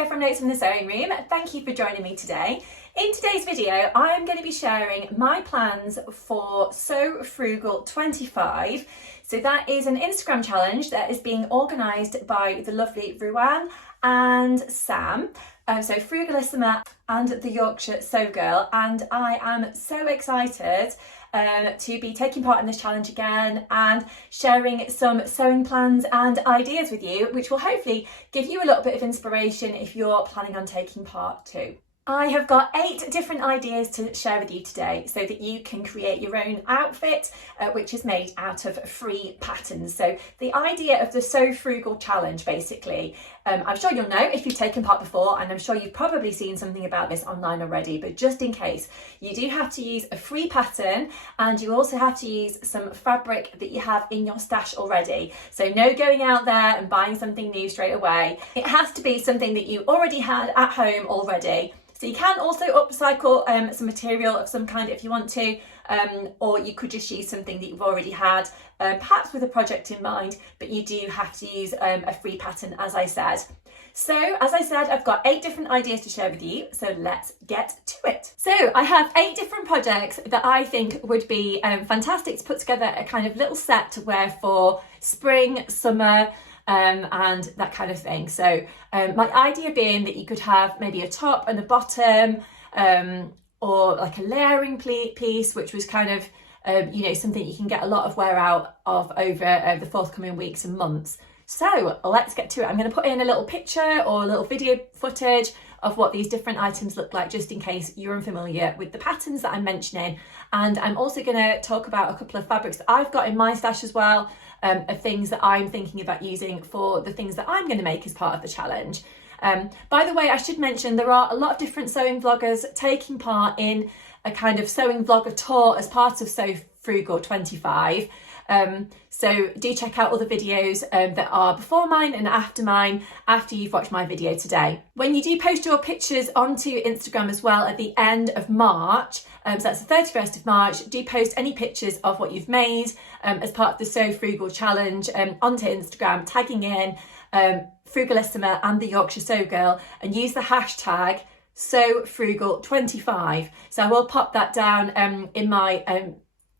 here from Notes from the Sewing Room. Thank you for joining me today. In today's video, I am going to be sharing my plans for Sew Frugal 25. So that is an Instagram challenge that is being organised by the lovely Ruan and Sam. So Frugalissima and the Yorkshire Sew Girl, and I am so excited to be taking part in this challenge again and sharing some sewing plans and ideas with you, which will hopefully give you a little bit of inspiration if you're planning on taking part too. I have got 8 different ideas to share with you today so that you can create your own outfit, which is made out of free patterns. So the idea of the Sew Frugal challenge, basically, I'm sure you'll know if you've taken part before, and I'm sure you've probably seen something about this online already, but just in case, you do have to use a free pattern, and you also have to use some fabric that you have in your stash already. So no going out there and buying something new straight away. It has to be something that you already had at home already. So you can also upcycle some material of some kind if you want to, or you could just use something that you've already had, perhaps with a project in mind, but you do have to use a free pattern, as I said. So, as I said, I've got 8 different ideas to share with you, so let's get to it. So I have 8 different projects that I think would be fantastic to put together a kind of little set to wear for spring, summer, and that kind of thing. So my idea being that you could have maybe a top and a bottom, or like a layering piece, which was kind of something you can get a lot of wear out of over the forthcoming weeks and months. So let's get to it. I'm going to put in a little picture or a little video footage of what these different items look like, just in case you're unfamiliar with the patterns that I'm mentioning. And I'm also going to talk about a couple of fabrics that I've got in my stash as well, of things that I'm thinking about using for the things that I'm going to make as part of the challenge. By the way, I should mention there are a lot of different sewing vloggers taking part in a kind of sewing vlogger tour as part of Sew Frugal 25. So do check out all the videos that are before mine and after mine, after you've watched my video today. When you do post your pictures onto Instagram as well at the end of March, so that's the 31st of March, do post any pictures of what you've made as part of the Sew Frugal challenge onto Instagram, tagging in Frugalissima and the Yorkshire Sew Girl, and use the hashtag Sew Frugal 25. So I will pop that down in my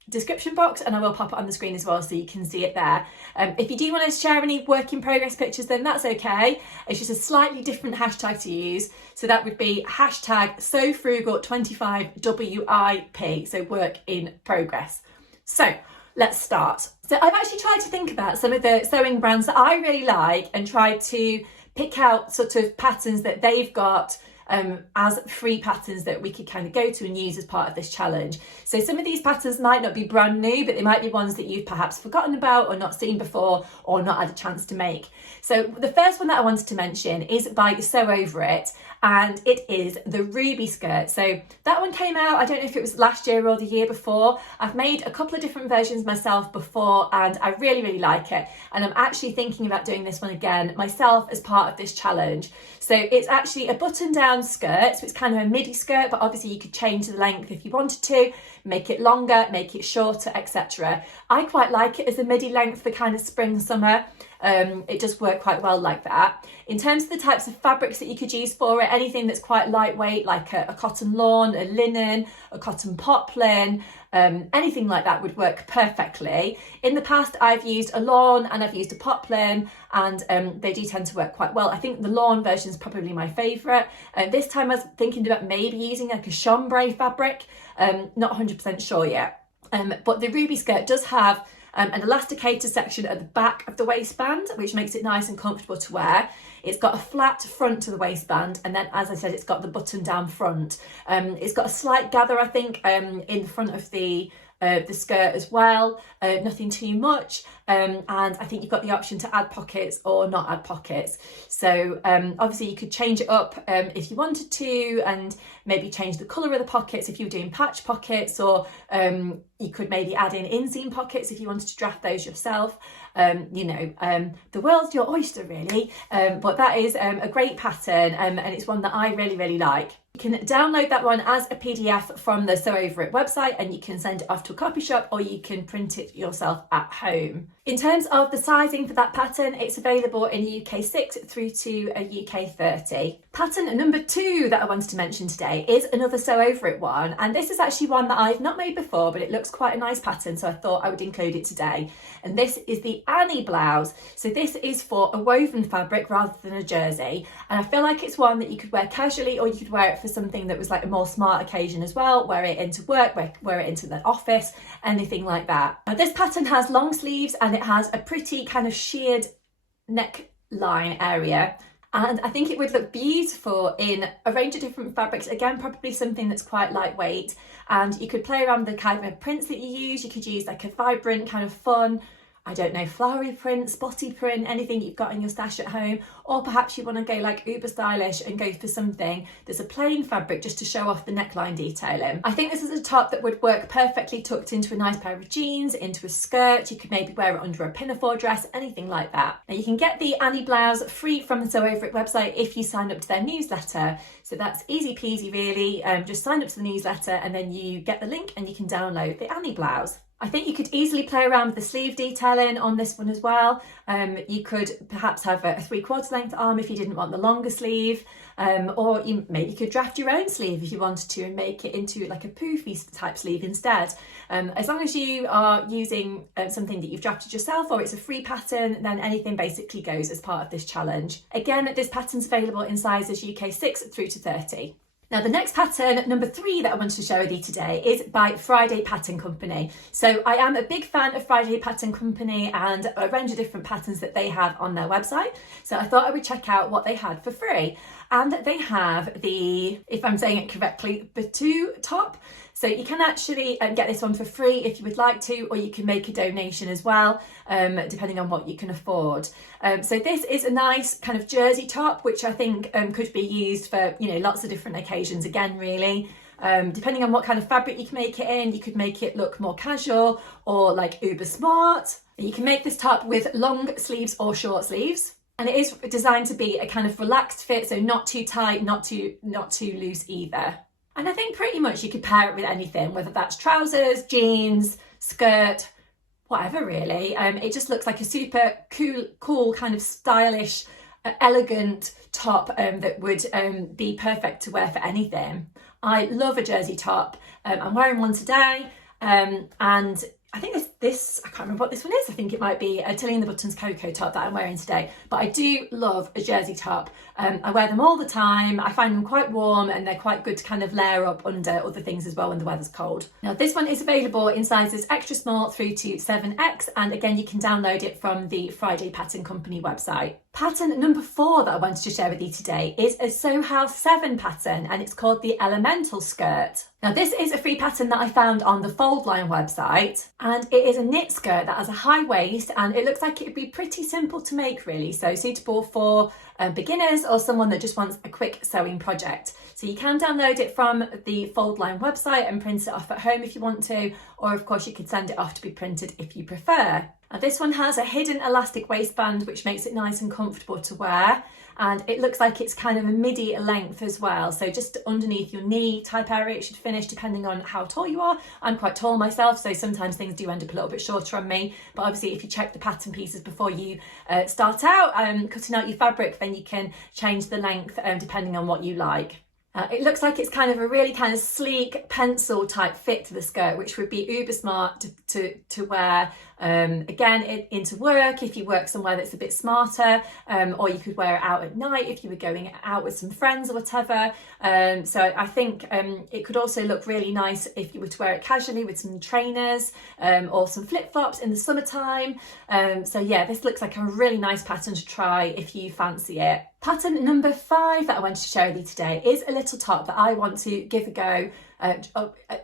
description box, and I will pop it on the screen as well so you can see it there. If you do want to share any work in progress pictures, then that's okay. It's just a slightly different hashtag to use. So that would be hashtag Sew Frugal 25 WIP, so work in progress. So let's start. So I've actually tried to think about some of the sewing brands that I really like and tried to pick out sort of patterns that they've got as free patterns that we could kind of go to and use as part of this challenge. So some of these patterns might not be brand new, but they might be ones that you've perhaps forgotten about or not seen before or not had a chance to make. So the first one that I wanted to mention is by Sew Over It, and it is the ruby skirt. So that one came out, I don't know if it was last year or the year before. I've made a couple of different versions myself before, and I really, really like it. And I'm actually thinking about doing this one again myself as part of this challenge. So it's actually a button down skirt, so it's kind of a midi skirt, but obviously you could change the length if you wanted to, make it longer, make it shorter, etc. I quite like it as a midi length for kind of spring, summer. It does work quite well like that. In terms of the types of fabrics that you could use for it, anything that's quite lightweight, like a cotton lawn, a linen, a cotton poplin, anything like that would work perfectly. In the past, I've used a lawn and I've used a poplin, and they do tend to work quite well. I think the lawn version is probably my favourite. This time I was thinking about maybe using like a chambray fabric, not 100% sure yet. But the ruby skirt does have an elasticator section at the back of the waistband, which makes it nice and comfortable to wear. It's got a flat front to the waistband, and then, as I said, it's got the button down front. It's got a slight gather, I think, in the front of the skirt as well, nothing too much, and I think you've got the option to add pockets or not add pockets. So obviously you could change it up if you wanted to, and maybe change the colour of the pockets if you were doing patch pockets, or you could maybe add in inseam pockets if you wanted to draft those yourself. The world's your oyster, really, but that is a great pattern, and it's one that I really, really like. You can download that one as a PDF from the Sew Over It website, and you can send it off to a copy shop, or you can print it yourself at home. In terms of the sizing for that pattern, it's available in UK 6 through to a UK 30. Pattern number 2 that I wanted to mention today is another Sew Over It one, and this is actually one that I've not made before, but it looks quite a nice pattern, so I thought I would include it today. And this is the Annie blouse. So this is for a woven fabric rather than a jersey, and I feel like it's one that you could wear casually, or you could wear it for something that was like a more smart occasion as well. Wear it into work, wear it into the office, anything like that. Now, this pattern has long sleeves and it has a pretty kind of sheared neckline area, and I think it would look beautiful in a range of different fabrics. Again, probably something that's quite lightweight, and you could play around with the kind of prints that you use. You could use like a vibrant kind of fun, I don't know, flowery print, spotty print, anything you've got in your stash at home. Or perhaps you want to go like uber stylish and go for something that's a plain fabric just to show off the neckline detailing. I think this is a top that would work perfectly tucked into a nice pair of jeans, into a skirt. You could maybe wear it under a pinafore dress, anything like that. Now, you can get the Annie blouse free from the Sew Over It website if you sign up to their newsletter. So that's easy peasy really. Just sign up to the newsletter and then you get the link and you can download the Annie blouse. I think you could easily play around with the sleeve detailing on this one as well. You could perhaps have a 3/4 length arm if you didn't want the longer sleeve, or you maybe could draft your own sleeve if you wanted to and make it into like a poofy type sleeve instead. As long as you are using something that you've drafted yourself, or it's a free pattern, then anything basically goes as part of this challenge. Again, this pattern's available in sizes UK 6 through to 30. Now, the next pattern, number 3, that I wanted to share with you today is by Friday Pattern Company. So I am a big fan of Friday Pattern Company and a range of different patterns that they have on their website. So I thought I would check out what they had for free. And they have the, if I'm saying it correctly, Bateau top. So you can actually get this one for free if you would like to, or you can make a donation as well, depending on what you can afford. So this is a nice kind of jersey top, which I think could be used for, you know, lots of different occasions again, really. Depending on what kind of fabric you can make it in, you could make it look more casual or like uber smart. You can make this top with long sleeves or short sleeves. And it is designed to be a kind of relaxed fit, so not too tight, not too loose either. And I think pretty much you could pair it with anything, whether that's trousers, jeans, skirt, whatever really. It just looks like a super cool kind of stylish, elegant top that would be perfect to wear for anything. I love a jersey top. I'm wearing one today, and I think this, I can't remember what this one is. I think it might be a Tilly and the Buttons Cocoa top that I'm wearing today. But I do love a jersey top. I wear them all the time. I find them quite warm and they're quite good to kind of layer up under other things as well when the weather's cold. Now, this one is available in sizes extra small through to 7X. And again, you can download it from the Friday Pattern Company website. Pattern number 4 that I wanted to share with you today is a Sew House 7 pattern, and it's called the Elemental Skirt. Now, this is a free pattern that I found on the Fold Line website, and it is a knit skirt that has a high waist, and it looks like it would be pretty simple to make really, so suitable for beginners or someone that just wants a quick sewing project. So you can download it from the Fold Line website and print it off at home if you want to, or of course you could send it off to be printed if you prefer. Now, this one has a hidden elastic waistband which makes it nice and comfortable to wear, and it looks like it's kind of a midi length as well, so just underneath your knee type area it should finish, depending on how tall you are. I'm quite tall myself, so sometimes things do end up a little bit shorter on me, but obviously if you check the pattern pieces before you start out cutting out your fabric, then you can change the length depending on what you like. It looks like it's kind of a really kind of sleek pencil type fit to the skirt, which would be uber smart to wear again into work if you work somewhere that's a bit smarter, or you could wear it out at night if you were going out with some friends or whatever. So I think it could also look really nice if you were to wear it casually with some trainers or some flip-flops in the summertime. So yeah, this looks like a really nice pattern to try if you fancy it. Pattern number 5 that I wanted to share with you today is a little top that I want to give a go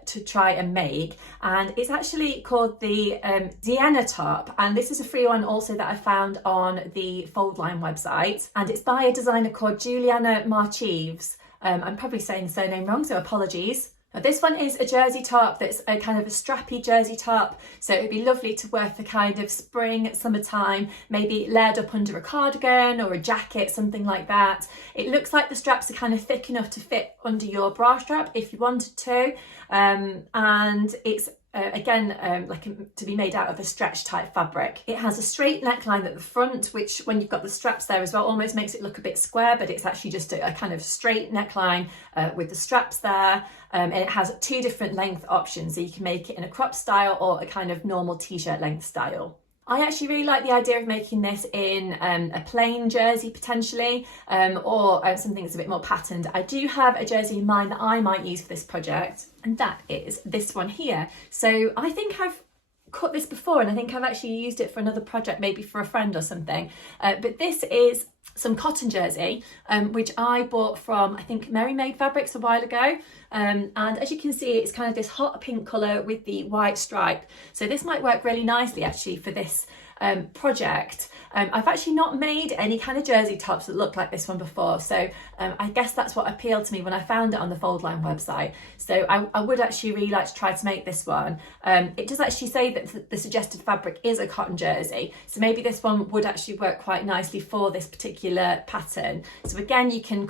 to try and make, and it's actually called the Dienna top, and this is a free one also that I found on the Fold Line website, and it's by a designer called Juliana Marcheves. I'm probably saying the surname wrong, so apologies Now this one is a jersey top that's a kind of a strappy jersey top, so it'd be lovely to wear for kind of spring, summertime, maybe layered up under a cardigan or a jacket, something like that. It looks like the straps are kind of thick enough to fit under your bra strap if you wanted to, and it's to be made out of a stretch type fabric. It has a straight neckline at the front, which when you've got the straps there as well, almost makes it look a bit square, but it's actually just a kind of straight neckline with the straps there. And it has 2 different length options, so you can make it in a crop style or a kind of normal t-shirt length style. I actually really like the idea of making this in a plain jersey potentially, or something that's a bit more patterned. I do have a jersey in mind that I might use for this project, and that is this one here. So I think I've cut this before, and I think I've actually used it for another project, maybe for a friend or something. But this is some cotton jersey, which I bought from, I think, Merry Made Fabrics a while ago. And as you can see, it's kind of this hot pink colour with the white stripe. So this might work really nicely actually for this project. I've actually not made any kind of jersey tops that look like this one before, so I guess that's what appealed to me when I found it on the Fold Line website. So I would actually really like to try to make this one. It does actually say that the suggested fabric is a cotton jersey, so maybe this one would actually work quite nicely for this particular pattern. So again, you can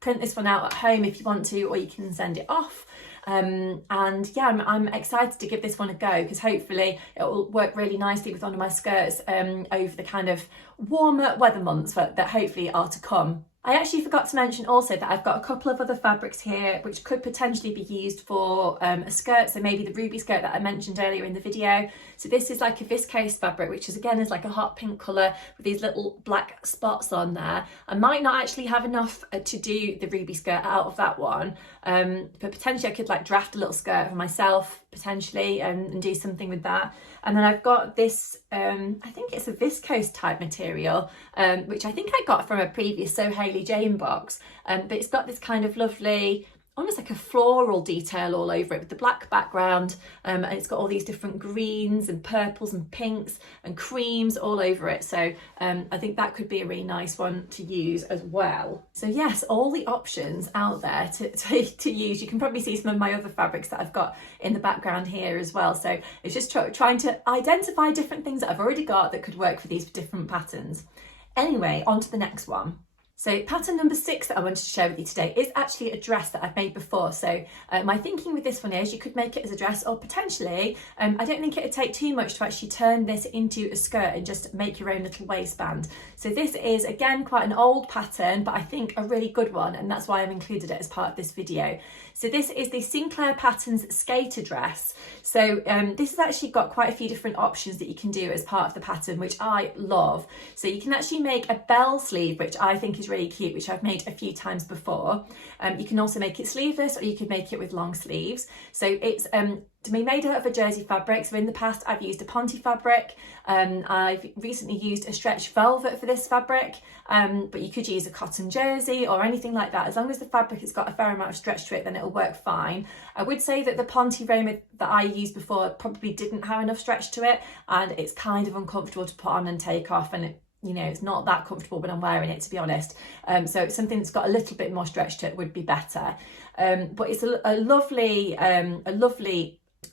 print this one out at home if you want to, or you can send it off. And yeah, I'm excited to give this one a go, because hopefully it will work really nicely with one of my skirts over the kind of warmer weather months that hopefully are to come. I actually forgot to mention also that I've got a couple of other fabrics here which could potentially be used for a skirt, so maybe the ruby skirt that I mentioned earlier in the video. So this is like a viscose fabric, which is again is like a hot pink colour with these little black spots on there. I might not actually have enough to do the ruby skirt out of that one, but potentially I could like draft a little skirt for myself potentially and do something with that. And then I've got this, I think it's a viscose type material, which I think I got from a previous So Hayley Jane box, but it's got this kind of lovely, almost like a floral detail all over it with the black background, and it's got all these different greens and purples and pinks and creams all over it. So I think that could be a really nice one to use as well. So yes, all the options out there to use. You can probably see some of my other fabrics that I've got in the background here as well. So it's just trying to identify different things that I've already got that could work for these different patterns. Anyway, on to the next one. So pattern number 6 that I wanted to share with you today is actually a dress that I've made before. So my thinking with this one is you could make it as a dress, or potentially, I don't think it would take too much to actually turn this into a skirt and just make your own little waistband. So this is again quite an old pattern, but I think a really good one, and that's why I've included it as part of this video. So this is the Sinclair Patterns skater dress. So this has actually got quite a few different options that you can do as part of the pattern, which I love. So you can actually make a bell sleeve, which I think is really cute, which I've made a few times before. You can also make it sleeveless, or you could make it with long sleeves. So it's to be made out of a jersey fabric. So in the past I've used a ponte fabric, I've recently used a stretch velvet for this fabric, but you could use a cotton jersey or anything like that. As long as the fabric has got a fair amount of stretch to it, then it'll work fine. I would say that the ponte raiment that I used before probably didn't have enough stretch to it, and it's kind of uncomfortable to put on and take off, and it's not that comfortable when I'm wearing it, to be honest. So something that's got a little bit more stretch to it would be better. But it's a lovely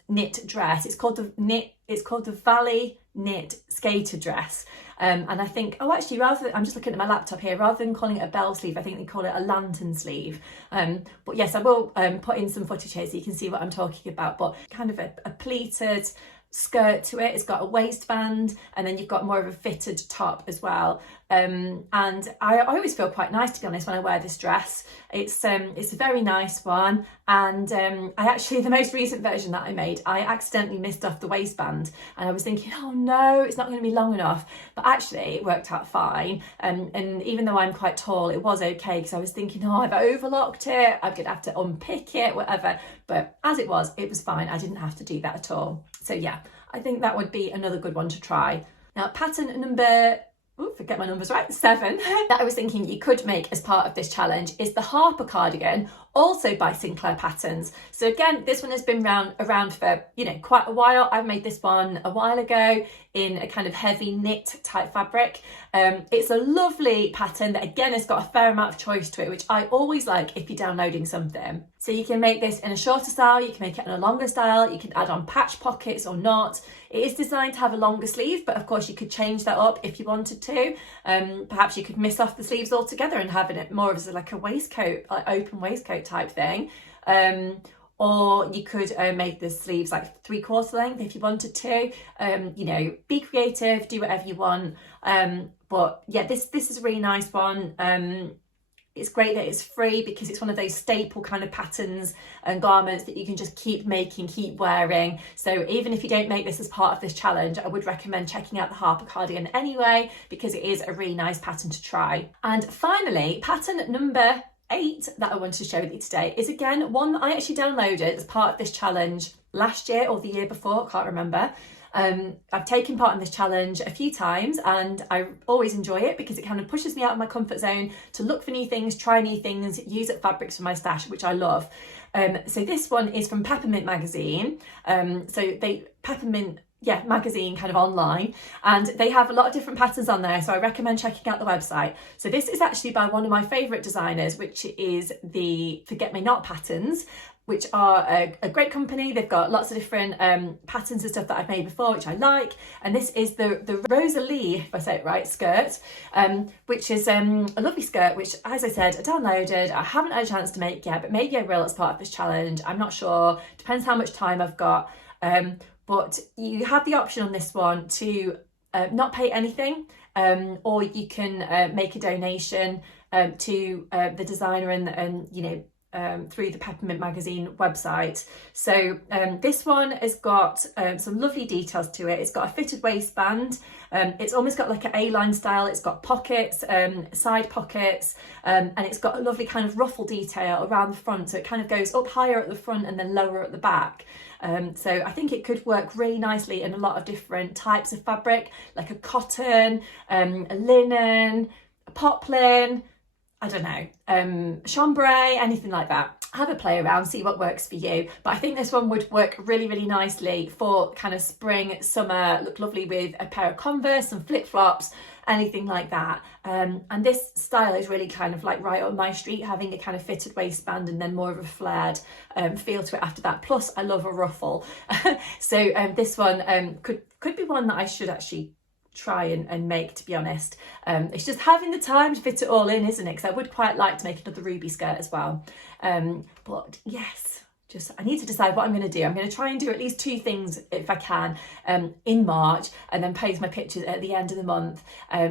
knit dress. It's called the Valley Knit Skater Dress. And I think, I'm just looking at my laptop here, rather than calling it a bell sleeve, I think they call it a lantern sleeve. But yes, I will put in some footage here so you can see what I'm talking about. But kind of a pleated skirt to it. It's got a waistband, and then you've got more of a fitted top as well. And I always feel quite nice, to be honest, when I wear this dress. It's a very nice one, and I actually, the most recent version that I made, I accidentally missed off the waistband, and I was thinking, oh no, it's not going to be long enough, but actually it worked out fine. And even though I'm quite tall, it was okay, because I was thinking, oh, I've overlocked it, I'm gonna have to unpick it, whatever. But as it was fine. I didn't have to do that at all. So yeah, I think that would be another good one to try. Now, pattern number, forget my numbers right, 7, that I was thinking you could make as part of this challenge is the Harper cardigan, also by Sinclair Patterns. So again, this one has been around for, you know, quite a while. I made this one a while ago in a kind of heavy knit type fabric. It's a lovely pattern that again has got a fair amount of choice to it, which I always like if you're downloading something. So you can make this in a shorter style, you can make it in a longer style, you can add on patch pockets or not. It is designed to have a longer sleeve, but of course you could change that up if you wanted to. Perhaps you could miss off the sleeves altogether and have it more of like a waistcoat, like open waistcoat type thing. Or you could make the sleeves like 3/4 length if you wanted to. You know, be creative, do whatever you want. But yeah, this is a really nice one. It's great that it's free because it's one of those staple kind of patterns and garments that you can just keep making, keep wearing. So even if you don't make this as part of this challenge, I would recommend checking out the Harper cardigan anyway, because it is a really nice pattern to try. And finally, pattern number 8 that I wanted to share with you today is again one that I actually downloaded as part of this challenge last year or the year before, I can't remember. I've taken part in this challenge a few times and I always enjoy it because it kind of pushes me out of my comfort zone to look for new things, try new things, use up fabrics for my stash, which I love. So this one is from Peppermint magazine. Peppermint magazine kind of online, and they have a lot of different patterns on there, so I recommend checking out the website. So this is actually by one of my favourite designers, which is the Forget Me Not Patterns, which are a great company. They've got lots of different patterns and stuff that I've made before, which I like. And this is the Rosalie, if I say it right, skirt, which is a lovely skirt, which, as I said, I downloaded. I haven't had a chance to make yet, but maybe I will as part of this challenge. I'm not sure. Depends how much time I've got. But you have the option on this one to not pay anything, or you can make a donation to the designer and you know, through the Peppermint magazine website. So this one has got some lovely details to it. It's got a fitted waistband. It's almost got like an A-line style. It's got pockets, side pockets, and it's got a lovely kind of ruffle detail around the front. So it kind of goes up higher at the front and then lower at the back. So I think it could work really nicely in a lot of different types of fabric, like a cotton, a linen, a poplin, I don't know, chambray, anything like that. Have a play around, see what works for you. But I think this one would work really, really nicely for kind of spring, summer, look lovely with a pair of Converse, some flip-flops, anything like that. And this style is really kind of like right up my street, having a kind of fitted waistband and then more of a flared feel to it after that. Plus, I love a ruffle. So this one could be one that I should actually try and make, to be honest. It's just having the time to fit it all in, isn't it? Because I would quite like to make another ruby skirt as well. But yes, I need to decide what I'm going to do. I'm going to try and do at least 2 things if I can in March, and then post my pictures at the end of the month.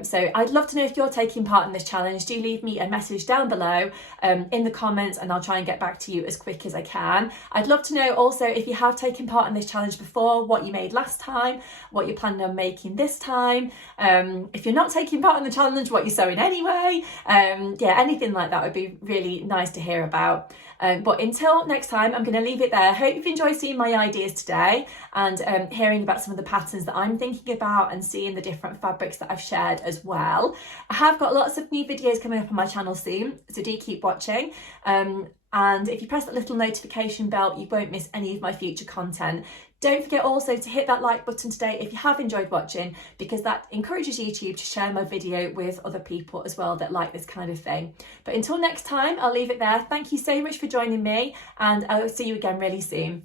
So I'd love to know if you're taking part in this challenge. Do leave me a message down below in the comments, and I'll try and get back to you as quick as I can. I'd love to know also if you have taken part in this challenge before, what you made last time, what you're planning on making this time. If you're not taking part in the challenge, what you're sewing anyway. Yeah, anything like that would be really nice to hear about. But until next time, I'm going to leave it there. Hope you've enjoyed seeing my ideas today and hearing about some of the patterns that I'm thinking about and seeing the different fabrics that I've shared as well. I have got lots of new videos coming up on my channel soon, so do keep watching. And if you press that little notification bell, you won't miss any of my future content. Don't forget also to hit that like button today if you have enjoyed watching, because that encourages YouTube to share my video with other people as well that like this kind of thing. But until next time, I'll leave it there. Thank you so much for joining me, and I'll see you again really soon.